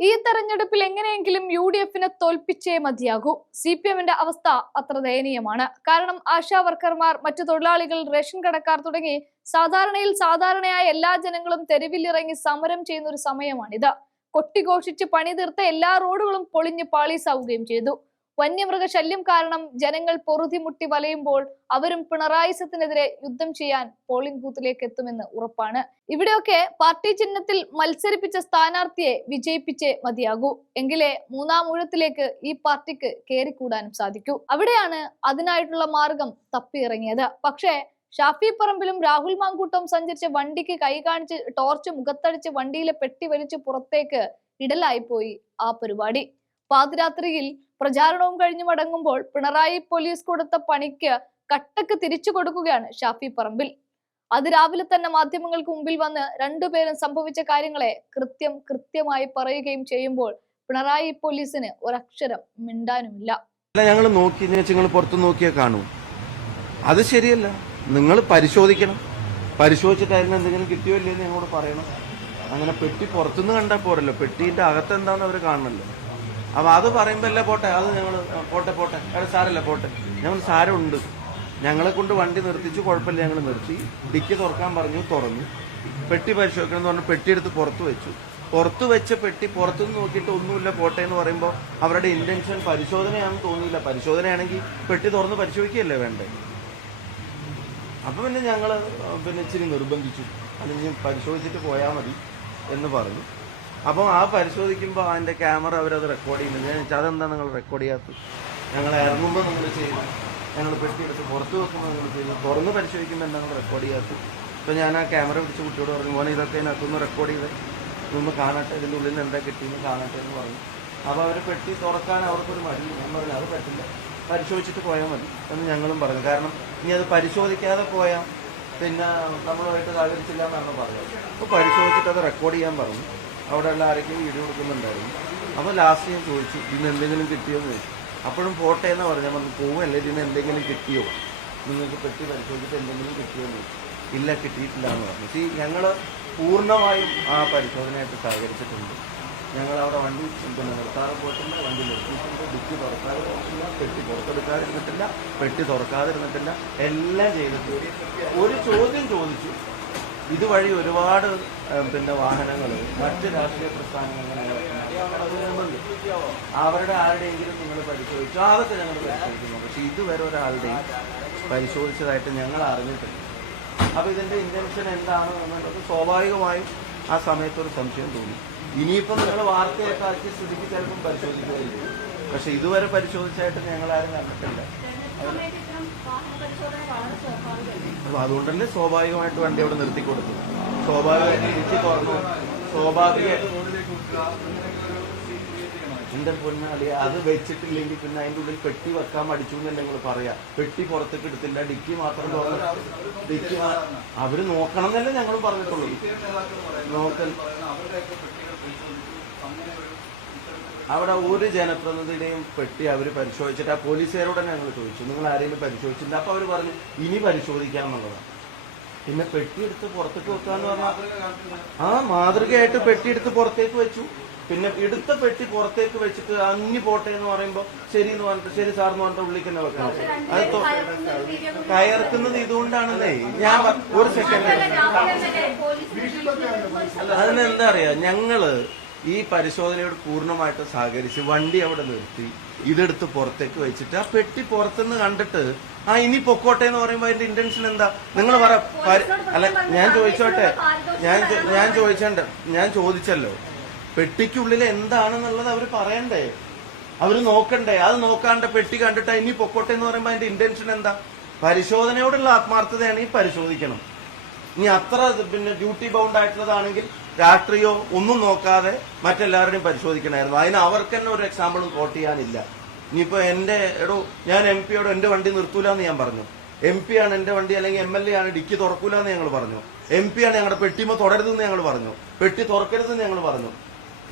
ഈ തെരഞ്ഞെടുപ്പിൽ എങ്ങനെയെങ്കിലും യു ഡി എഫിനെ തോൽപ്പിച്ചേ മതിയാകൂ? സി പി എമ്മിന്റെ അവസ്ഥ അത്ര ദയനീയമാണ്. കാരണം ആശാ വർക്കർമാർ മറ്റു തൊഴിലാളികൾ റേഷൻ കടക്കാർ തുടങ്ങി സാധാരണയിൽ സാധാരണയായ എല്ലാ ജനങ്ങളും തെരുവിലിറങ്ങി സമരം ചെയ്യുന്ന ഒരു സമയമാണിത്. കൊട്ടിഘോഷിച്ച് പണി തീർത്ത എല്ലാ റോഡുകളും പൊളിഞ്ഞ് പാളീസാവുകയും ചെയ്തു. വന്യമൃഗ ശല്യം കാരണം ജനങ്ങൾ പൊറുതിമുട്ടി വലയുമ്പോൾ അവരും പിണറായിസത്തിനെതിരെ യുദ്ധം ചെയ്യാൻ പോളിംഗ് ബൂത്തിലേക്ക് എത്തുമെന്ന് ഉറപ്പാണ്. ഇവിടെയൊക്കെ പാർട്ടി ചിഹ്നത്തിൽ മത്സരിപ്പിച്ച സ്ഥാനാർത്ഥിയെ വിജയിപ്പിച്ച് മതിയാകൂ. എങ്കിലേ മൂന്നാം ഊഴത്തിലേക്ക് ഈ പാർട്ടിക്ക് കയറിക്കൂടാനും സാധിക്കൂ. അവിടെയാണ് അതിനായിട്ടുള്ള മാർഗം തപ്പിയിറങ്ങിയത്. പക്ഷേ ഷാഫി പറമ്പിലും രാഹുൽ മാങ്കൂട്ടവും സഞ്ചരിച്ച വണ്ടിക്ക് കൈ കാണിച്ച് ടോർച്ച് മുഖത്തടിച്ച് വണ്ടിയിലെ പെട്ടി വലിച്ച് പുറത്തേക്ക് ഇടലായിപ്പോയി ആ പരിപാടി. പാതിരാത്രിയിൽ പ്രചാരണവും കഴിഞ്ഞു മടങ്ങുമ്പോൾ പിണറായി പോലീസ് കൊടുത്ത പണിക്ക് കട്ടക്ക് തിരിച്ചു കൊടുക്കുകയാണ് ഷാഫി പറമ്പിൽ. അത് രാവിലെ തന്നെ മാധ്യമങ്ങൾക്ക് മുമ്പിൽ വന്ന് രണ്ടുപേരും സംഭവിച്ച കാര്യങ്ങളെ കൃത്യം കൃത്യമായി പറയുകയും ചെയ്യുമ്പോൾ പിണറായി പോലീസിന് ഒരക്ഷരം മിണ്ടാനുമില്ല. ഞങ്ങൾ നോക്കി നിങ്ങൾ പുറത്തു നോക്കിയാൽ കാണൂ. അത് ശരിയല്ല. നിങ്ങൾ പരിശോധിക്കണം. പരിശോധിച്ചിട്ടായിരുന്നു എന്തെങ്കിലും കിട്ടിയോ ഇല്ലയെന്ന് ഞങ്ങളോട് പറയണം. അങ്ങനെ പെട്ടി പുറത്തുനിന്ന് കണ്ടാൽ പോരല്ലോ. പെട്ടിന്റെ അകത്ത് എന്താണെന്ന് അവർ കാണണല്ലോ. അപ്പൊ അത് പറയുമ്പോ അല്ലേ പോട്ടെ അത് ഞങ്ങൾ പോട്ടെ പോട്ടെ. അത് സാരല്ല പോട്ടെ. ഞങ്ങൾ സാരമുണ്ട്. ഞങ്ങളെ കൊണ്ട് വണ്ടി നിർത്തിച്ചു കുഴപ്പമില്ല ഞങ്ങൾ നിർത്തി. ഡിക്കി തുറക്കാൻ പറഞ്ഞു തുറന്നു. പെട്ടി പരിശോധിക്കണം എന്ന് പറഞ്ഞു പെട്ടി എടുത്ത് പുറത്ത് വെച്ചു. പുറത്ത് വെച്ച പെട്ടി പുറത്തുനിന്ന് നോക്കിയിട്ട് ഒന്നുമില്ല പോട്ടെ എന്ന് പറയുമ്പോൾ അവരുടെ ഇന്റൻഷൻ പരിശോധനയാണെന്ന് തോന്നിയില്ല പരിശോധനയാണെങ്കിൽ പെട്ടി തുറന്ന് പരിശോധിക്കുകയല്ലേ വേണ്ടേ? അപ്പൊ പിന്നെ ഞങ്ങൾ പിന്നെ ഇച്ചിരി നിർബന്ധിച്ചു. അല്ലെങ്കിൽ പരിശോധിച്ചിട്ട് പോയാൽ മതി എന്ന് പറഞ്ഞു. അപ്പം ആ പരിശോധിക്കുമ്പോൾ അതിന്റെ ക്യാമറ അവരത് റെക്കോർഡ് ചെയ്യുന്നുണ്ട് ഞാൻ അതെന്താ നിങ്ങൾ റെക്കോർഡ് ചെയ്യാത്തത്? ഞങ്ങൾ ഇറങ്ങുമ്പോൾ നിങ്ങൾ ചെയ്യുന്നു. ഞങ്ങൾ പെട്ടിയെടുത്ത് പുറത്ത് വെക്കുമ്പോൾ നിങ്ങൾ ചെയ്യുന്നു. തുറന്ന് പരിശോധിക്കുമ്പോൾ എന്താ നിങ്ങൾ റെക്കോർഡ് ചെയ്യാത്തത്? അപ്പോൾ ഞാൻ ആ ക്യാമറ പിടിച്ച് കുട്ടിയോട് പറഞ്ഞു മോനെ ഇതൊക്കെ അതൊന്ന് റെക്കോർഡ് ചെയ്ത്. ഇതൊന്ന് കാണട്ടെ. ഇതിന്റെ ഉള്ളിൽ നിന്ന് എന്താ കിട്ടിയെന്ന് കാണട്ടെ എന്ന് പറഞ്ഞു. അപ്പോൾ അവർ പെട്ടി തുറക്കാൻ അവർക്കൊരു മടി. ഞാൻ പറഞ്ഞു അത് പറ്റില്ല. പരിശോധിച്ചിട്ട് പോയാൽ മതി. എന്ന് ഞങ്ങളും പറഞ്ഞു. കാരണം ഇനി അത് പരിശോധിക്കാതെ പോയാൽ പിന്നെ നമ്മളുമായിട്ട് സഹകരിച്ചില്ല എന്നാണ് പറഞ്ഞത്. അപ്പോൾ പരിശോധിച്ചിട്ട് അത് റെക്കോർഡ് ചെയ്യാൻ പറഞ്ഞു. അവിടെ ഉള്ള ആരൊക്കെയും വീഡിയോ കൊടുക്കുന്നുണ്ടായിരുന്നു അപ്പോൾ ലാസ്റ്റ് ഞാൻ ചോദിച്ചു ഇതിന് എന്തെങ്കിലും കിട്ടിയോ എന്ന് ചോദിച്ചു അപ്പോഴും പോട്ടെ എന്ന് പറഞ്ഞു. പറഞ്ഞു പോവുമല്ലേ ഇതിന് എന്തെങ്കിലും കിട്ടിയോ? നിങ്ങൾക്ക് പെട്ടി പരിശോധിച്ചിട്ട് എന്തെങ്കിലും കിട്ടിയോ എന്ന് ചോദിച്ചു ഇല്ല കിട്ടിയിട്ടില്ല എന്ന് പറഞ്ഞു. സി ഞങ്ങൾ പൂർണമായും ആ പരിശോധനയായിട്ട് സഹകരിച്ചിട്ടുണ്ട്. ഞങ്ങൾ അവിടെ വണ്ടി പിന്നെ നിർത്താതെ പോയിട്ടുണ്ട് വണ്ടി നിർത്തിയിട്ടുണ്ട്. ഡിക്കി തുറക്കാതെ പോയിട്ടില്ല പെട്ടി പുറത്തെടുക്കാതിരുന്നിട്ടില്ല പെട്ടി തുറക്കാതിരുന്നിട്ടില്ല എല്ലാം ചെയ്തിട്ടുണ്ട്. ഒരു ചോദ്യം ചോദിച്ചു ഇതുവഴി ഒരുപാട് പിന്നെ വാഹനങ്ങൾ മറ്റ് രാഷ്ട്രീയ പ്രസ്ഥാനങ്ങൾ. അവരുടെ ആരുടെയെങ്കിലും നിങ്ങൾ പരിശോധിച്ചു. അതൊക്കെ ഞങ്ങൾ പരിശോധിക്കുന്നു. പക്ഷെ ഇതുവരെ ഒരാളുടെയും പരിശോധിച്ചതായിട്ട് ഞങ്ങൾ അറിഞ്ഞിട്ടില്ല. അപ്പൊ ഇതിന്റെ ഇന്റൻഷൻ എന്താണ് എന്നുള്ളത് സ്വാഭാവികമായും ആ സമയത്ത് ഒരു സംശയം തോന്നി. ഇനിയിപ്പം നിങ്ങൾ വാർത്തയൊക്കെ ആക്കിയ സ്ഥിതിക്ക് ചിലപ്പം പരിശോധിക്കുകയില്ല പക്ഷെ ഇതുവരെ പരിശോധിച്ചായിട്ട് ഞങ്ങൾ ആരും കണ്ടിട്ടില്ല. അപ്പൊ അതുകൊണ്ടല്ലേ സ്വാഭാവികമായിട്ട് വണ്ടി അവിടെ നിർത്തി കൊടുത്തു. സ്വാഭാവികമായിട്ട് സ്വാഭാവിക അത് വെച്ചിട്ടില്ലെങ്കിൽ പിന്നെ അതിന്റെ ഉള്ളിൽ പെട്ടി വെക്കാൻ മടിച്ചു എന്നല്ലേ നിങ്ങൾ പറയാ? പെട്ടി പുറത്തേക്ക് എടുത്തില്ല. ഡിക്കി മാത്രം തുറന്നു ഡിക്കി അവർ നോക്കണം എന്നല്ലേ ഞങ്ങൾ പറഞ്ഞിട്ടുള്ളൂ. നോക്കൽ അവിടെ ഒരു ജനപ്രതിനിധിയുടെയും പെട്ടി അവർ പരിശോധിച്ചിട്ട് ആ പോലീസുകാരോട് തന്നെ ഞങ്ങൾ ചോദിച്ചു. നിങ്ങൾ ആരെങ്കിലും പരിശോധിച്ചിട്ടുണ്ട്? അപ്പോൾ അവർ പറഞ്ഞു ഇനി പരിശോധിക്കാമെന്നുള്ളതാണ്. പിന്നെ പെട്ടി എടുത്ത് പുറത്തേക്ക് വെക്കാന്ന് പറഞ്ഞാൽ ആ മാതൃകയായിട്ട് പെട്ടി എടുത്ത് പുറത്തേക്ക് വെച്ചു. പിന്നെ എടുത്ത പെട്ടി പുറത്തേക്ക് വെച്ചിട്ട് അഞ്ഞു പോട്ടെ എന്ന് പറയുമ്പോൾ ശരി എന്ന് പറഞ്ഞിട്ട് ശരി സാർ എന്ന് പറഞ്ഞിട്ട് ഉള്ളിൽ തന്നെ വെക്കണം അത് കയർക്കുന്നത് ഇതുകൊണ്ടാണല്ലേ? ഞാൻ ഒരു സെക്കൻഡ് അതിനെന്താ അറിയാ? ഞങ്ങൾ ഈ പരിശോധനയോട് പൂർണമായിട്ട് സഹകരിച്ച് വണ്ടി അവിടെ നിർത്തി. ഇതെടുത്ത് പുറത്തേക്ക് വെച്ചിട്ട് ആ പെട്ടി പുറത്തുനിന്ന് കണ്ടിട്ട് ആ ഇനി പൊക്കോട്ടെ എന്ന് പറയുമ്പോ അതിന്റെ ഇന്റൻഷൻ എന്താ? നിങ്ങൾ പറ അല്ല ഞാൻ ചോദിച്ചോട്ടെ ഞാൻ ഞാൻ ചോദിച്ചോണ്ട് ഞാൻ ചോദിച്ചല്ലോ. പെട്ടിക്കുള്ളിൽ എന്താണെന്നുള്ളത് അവർ പറയണ്ടേ? അവർ നോക്കണ്ടേ? അത് നോക്കാണ്ട് പെട്ടി കണ്ടിട്ട് ഇനി പൊക്കോട്ടെ എന്ന് പറയുമ്പോ അതിന്റെ ഇന്റൻഷൻ എന്താ? പരിശോധനയോടുള്ള ആത്മാർത്ഥതയാണ് ഈ പരിശോധിക്കണം. ഇനി അത്ര പിന്നെ ഡ്യൂട്ടി ബൗണ്ട് ആയിട്ടുള്ളതാണെങ്കിൽ രാഷ്ട്രീയോ ഒന്നും നോക്കാതെ മറ്റെല്ലാവരുടെയും പരിശോധിക്കണമായിരുന്നു. അതിന് അവർക്ക് തന്നെ ഒരു എക്സാമ്പിളും കോട്ട് ചെയ്യാനില്ല. ഇനിയിപ്പോ എന്റെ എടോ ഞാൻ എം പിയോട് എന്റെ വണ്ടി നിർത്തൂല എന്ന് ഞാൻ പറഞ്ഞു. എം പി ആണ് എന്റെ വണ്ടി അല്ലെങ്കിൽ എം എൽ എ ആണ് ഡിക്കി തുറക്കൂല എന്ന് ഞങ്ങൾ പറഞ്ഞു. എം പി ആണ് ഞങ്ങളുടെ പെട്ടിമ തുടരുതെന്ന് ഞങ്ങൾ പറഞ്ഞു. പെട്ടി തുറക്കരുതെന്ന് ഞങ്ങൾ പറഞ്ഞു.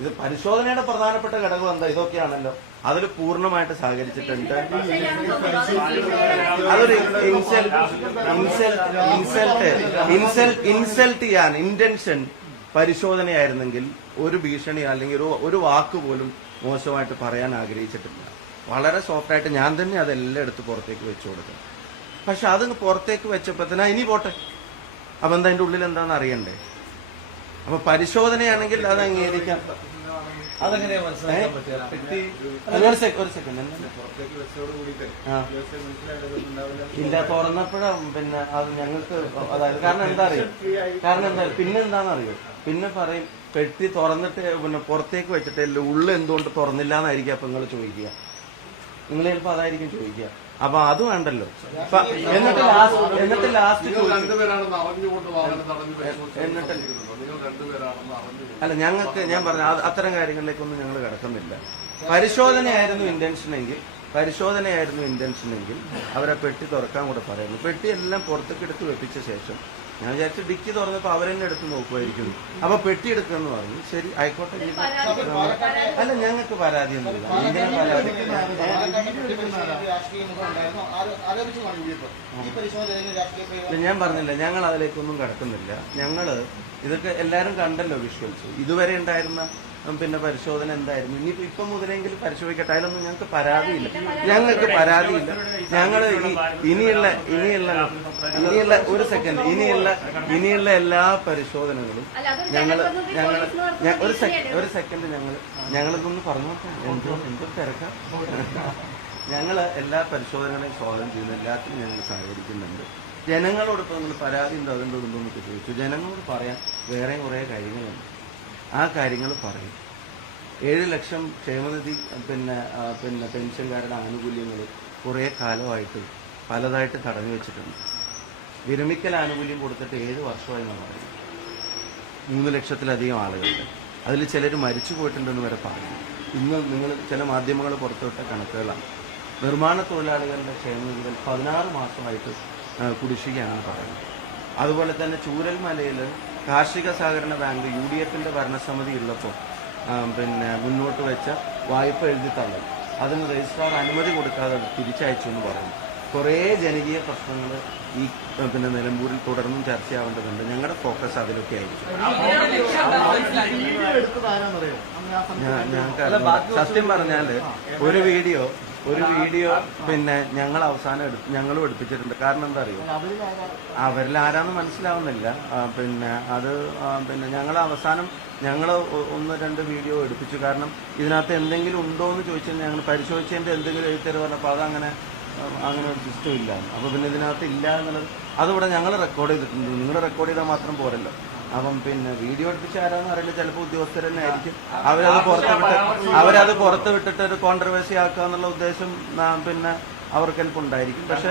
ഇത് പരിശോധനയുടെ പ്രധാനപ്പെട്ട ഘടകം എന്താ? ഇതൊക്കെയാണല്ലോ. അതിൽ പൂർണമായിട്ട് സഹകരിച്ചിട്ടുണ്ട്. അതൊരു ഇൻസൾട്ട് ഇൻസൾട്ട് ഇൻസൾട്ട് ഇൻസൾട്ട് ചെയ്യാൻ ഇന്റൻഷൻ പരിശോധനയായിരുന്നെങ്കിൽ ഒരു ഭീഷണി അല്ലെങ്കിൽ ഒരു ഒരു വാക്ക് പോലും മോശമായിട്ട് പറയാൻ ആഗ്രഹിച്ചിട്ടില്ല. വളരെ സോഫ്റ്റായിട്ട് ഞാൻ തന്നെ അതെല്ലാം എടുത്ത് പുറത്തേക്ക് വെച്ചു കൊടുക്കും പക്ഷെ അതിന് പുറത്തേക്ക് വെച്ചപ്പോൾ തന്നെ ഇനി പോട്ടെ. അപ്പം എന്താ അതിന്റെ ഉള്ളിൽ എന്താണെന്ന് അറിയണ്ടേ? അപ്പൊ പരിശോധനയാണെങ്കിൽ അത് അംഗീകരിക്കാം. ഒരു സെക്കൻഡ് ഇല്ല തുറന്നപ്പോഴും പിന്നെ അത് ഞങ്ങൾക്ക് അതായത് കാരണം എന്താ അറിയോ? കാരണം എന്താ പിന്നെ എന്താണെന്ന് അറിയോ? പിന്നെ പറയും പെട്ടി തുറന്നിട്ട് പിന്നെ പുറത്തേക്ക് വെച്ചിട്ട് ഉള്ളിൽ ഉള്ളു എന്തുകൊണ്ട് തുറന്നില്ല എന്നായിരിക്കും അപ്പൊ നിങ്ങൾ ചോദിക്കുക. നിങ്ങൾ ചിലപ്പോ അതായിരിക്കും ചോദിക്കുക. അപ്പൊ അത് വേണ്ടല്ലോ. എന്നിട്ട് ലാസ്റ്റ് എന്നിട്ട് ലാസ്റ്റ് എന്നിട്ട് അല്ല ഞങ്ങൾക്ക് ഞാൻ പറഞ്ഞ അത്തരം കാര്യങ്ങളിലേക്കൊന്നും ഞങ്ങൾ കിടക്കുന്നില്ല. പരിശോധനയായിരുന്നു ഇന്റൻഷൻ എങ്കിൽ പരിശോധനയായിരുന്നു ഇന്റൻഷൻ എങ്കിൽ അവരെ പെട്ടി തുറക്കാൻ കൂടെ പറയുന്നു. പെട്ടി എല്ലാം പുറത്തേക്ക് എടുത്ത് വെപ്പിച്ച ശേഷം ഞാൻ വിചാരിച്ചു ഡിക്കി തുറന്നപ്പോ അവരെന്നെ എടുത്ത് നോക്കുമായിരിക്കും അപ്പൊ പെട്ടി എടുക്കുമെന്ന് പറഞ്ഞു. ശരി ആയിക്കോട്ടെ. അല്ല ഞങ്ങൾക്ക് പരാതിയൊന്നുമില്ല. ഒന്നുമില്ല പരാതി ഞാൻ പറഞ്ഞില്ല. ഞങ്ങൾ അതിലേക്കൊന്നും കടക്കുന്നില്ല. ഞങ്ങൾ ഇതൊക്കെ എല്ലാരും കണ്ടല്ലോ വിഷ്വൽസ്. ഇതുവരെ ഉണ്ടായിരുന്ന പിന്നെ പരിശോധന എന്തായിരുന്നു? ഇനിയിപ്പോ ഇപ്പൊ മുതലെങ്കിലും പരിശോധിക്കട്ടെ. അതിലൊന്നും ഞങ്ങൾക്ക് പരാതിയില്ല. ഞങ്ങൾക്ക് പരാതിയില്ല. ഞങ്ങൾ ഈ- ഇനിയുള്ള ഇനിയുള്ള ഇനിയുള്ള ഒരു സെക്കൻഡ് ഇനിയുള്ള ഇനിയുള്ള എല്ലാ പരിശോധനകളും ഞങ്ങൾ ഞങ്ങൾ ഒരു സെക്കൻഡ് ഒരു സെക്കൻഡ് ഞങ്ങൾ ഞങ്ങളിതൊന്ന് പറഞ്ഞു എന്തോ എന്തോ തിരക്കാം? ഞങ്ങൾ എല്ലാ പരിശോധനകളെയും സ്വാഗതം ചെയ്യുന്നു. എല്ലാത്തിനും ഞങ്ങൾ സഹകരിക്കുന്നുണ്ട്. ജനങ്ങളോട് ഇപ്പോൾ നിങ്ങൾ പരാതി ഉണ്ടോ? അതുണ്ടോ ഉണ്ടോ എന്നൊക്കെ ചോദിച്ചു. ജനങ്ങളോട് പറയാൻ വേറെ കുറേ കാര്യങ്ങളുണ്ട്. ആ കാര്യങ്ങൾ പറയും. ഏഴ് ലക്ഷം ക്ഷേമനിധി പിന്നെ പിന്നെ പെൻഷൻകാരുടെ ആനുകൂല്യങ്ങൾ കുറേ കാലമായിട്ട് പലതായിട്ട് തടഞ്ഞു വെച്ചിട്ടുണ്ട്. വിരമിക്കൽ ആനുകൂല്യം കൊടുത്തിട്ട് ഏഴ് വർഷമായി എന്നാണ് പറയുന്നത്. മൂന്ന് ലക്ഷത്തിലധികം ആളുകളുണ്ട് അതിൽ ചിലർ മരിച്ചു പോയിട്ടുണ്ടെന്ന് വരെ പറഞ്ഞു ഇന്ന് നിങ്ങൾ ചില മാധ്യമങ്ങൾ പുറത്തുവിട്ട കണക്കുകളാണ്. നിർമ്മാണ തൊഴിലാളികളുടെ ക്ഷേമനിധികൾ പതിനാറ് മാസമായിട്ട് ആ, കുടിശ്ശികയാണെന്ന് പറയുന്നത്. അതുപോലെ തന്നെ ചൂരൽമലയിൽ കാർഷിക സഹകരണ ബാങ്ക് യു ഡി എഫിന്റെ ഭരണസമിതി ഉള്ളപ്പോൾ പിന്നെ മുന്നോട്ട് വെച്ച വായ്പ എഴുതി തള്ളൽ അതിന് രജിസ്ട്രാർ അനുമതി കൊടുക്കാതെ തിരിച്ചയച്ചു എന്ന് പറഞ്ഞു. കുറേ ജനകീയ പ്രശ്നങ്ങൾ ഈ പിന്നെ നിലമ്പൂരിൽ തുടർന്നും ചർച്ചയാവേണ്ടതുണ്ട്. ഞങ്ങളുടെ ഫോക്കസ് അതിലൊക്കെ ആയിരിക്കും. ഞങ്ങൾക്ക് സത്യം പറഞ്ഞാൽ ഒരു വീഡിയോ ഒരു വീഡിയോ പിന്നെ ഞങ്ങൾ അവസാനം എടു- ഞങ്ങളും എടുപ്പിച്ചിട്ടുണ്ട്. കാരണം എന്താ അറിയോ? അവരിൽ ആരാ അവരിൽ ആരാന്ന് മനസ്സിലാവുന്നില്ല. പിന്നെ അത് പിന്നെ ഞങ്ങൾ അവസാനം ഞങ്ങൾ ഒന്ന് രണ്ട് വീഡിയോ എടുപ്പിച്ചു. കാരണം ഇതിനകത്ത് എന്തെങ്കിലും ഉണ്ടോ എന്ന് ചോദിച്ചാൽ ഞങ്ങൾ പരിശോധിച്ചതിന്റെ എന്തെങ്കിലും എഴുത്തര് പറഞ്ഞപ്പോൾ അതങ്ങനെ അങ്ങനെ ഒരു സിസ്റ്റം ഇല്ല. അപ്പോൾ പിന്നെ ഇതിനകത്ത് ഇല്ല എന്നുള്ളത് അതിവിടെ ഞങ്ങൾ റെക്കോർഡ് ചെയ്തിട്ടുണ്ട്. നിങ്ങൾ റെക്കോർഡ് ചെയ്താൽ മാത്രം പോരല്ലോ. അപ്പം പിന്നെ വീഡിയോ എടുപ്പിച്ച ആരാന്ന് അറിയില്ല ചിലപ്പോൾ ഉദ്യോഗസ്ഥർ തന്നെ ആയിരിക്കും അവരത് പുറത്ത് വിട്ട് അവരത് പുറത്ത് വിട്ടിട്ട് ഒരു കോൺട്രവേഴ്സി ആക്കുക എന്നുള്ള ഉദ്ദേശം പിന്നെ അവർക്ക് ചിലപ്പോൾ ഉണ്ടായിരിക്കും പക്ഷെ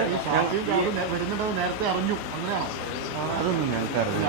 അതൊന്നും ഞങ്ങൾക്ക് അറിയില്ല